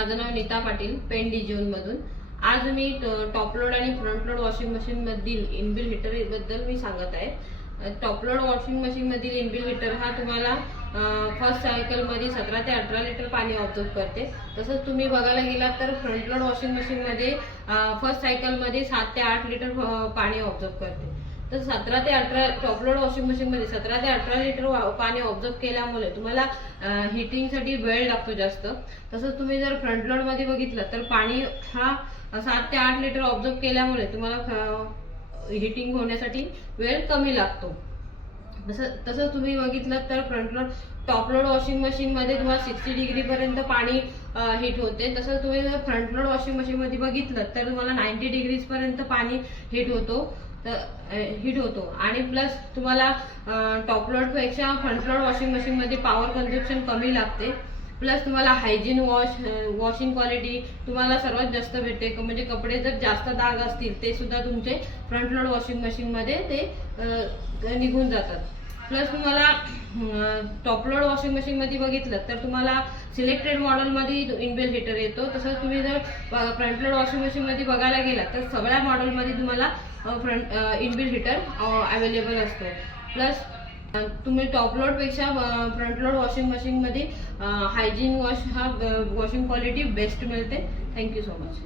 माझं नाव नीता पाटील, पेन डिजिओनमधून. आज मी top load आणि फ्रंट लोड वॉशिंग मशीन मधील इनबिल्ट हीटर बद्दल मी सांगत आहे. टॉप लोड वॉशिंग मशीन मधील इनबिल्ट हीटर हा तुम्हाला फर्स्ट सायकल मध्ये 17 ते 18 लिटर पाणी ऑब्झर्व करते. तसंच तुम्ही बघायला गेलात तर फ्रंट लोड वॉशिंग मशीन मध्ये फर्स्ट सायकल मध्ये 7 ते 8 लिटर पाणी ऑब्झर्व करते. तर 17 ते 18 टॉप लोड वॉशिंग मशीन मध्ये 17 ते 18 लिटर पाणी ऑब्झर्व केल्यामुळे तुम्हाला हिटिंगसाठी वेळ लागतो जास्त. तसंच तुम्ही जर फ्रंट लोड मध्ये बघितलं तर पाणी हा 7 ते 8 लिटर ऑब्झर्व केल्यामुळे तुम्हाला हिटिंग होण्यासाठी वेळ कमी लागतो. तसंच तुम्ही बघितलं तर front load top load washing machine मध्ये तुम्हाला 60 डिग्री पर्यंत पाणी हीट होते. तसंच तुम्ही जर फ्रंट लोड वॉशिंग मशीन मध्ये बघितलं तर तुम्हाला 90 डिग्रीज पर्यंत पाणी हीट होतो आणि प्लस तुम्हाला टॉप लोड पेक्षा फ्रंट लोड वॉशिंग मशीन मध्ये पॉवर कन्झम्पशन कमी लागते. प्लस तुम्हाला हायजीन वॉशिंग क्वालिटी तुम्हाला सर्वात जास्त भेटते. म्हणजे कपडे जर जास्त डाग असतील ते सुद्धा तुमचे फ्रंट लोड वॉशिंग मशीन मध्ये ते निघून जातात. प्लस तुम्हाला टॉप लोड वॉशिंग मशीन मध्ये बघितलं तर तुम्हाला सिलेक्टेड मॉडेल मध्ये इनबिल्ट हीटर येतो. तसंच तुम्ही जर फ्रंट लोड वॉशिंग मशीन मध्ये बघायला गेला तर सगळ्या मॉडेल मध्ये तुम्हाला इनबिल्ट हीटर अवेलेबल असतो. प्लस तुम्ही टॉप लोड पेक्षा फ्रंट लोड वॉशिंग मशीन मध्ये हायजीन वॉशिंग क्वालिटी बेस्ट मिळते. Thank you so much.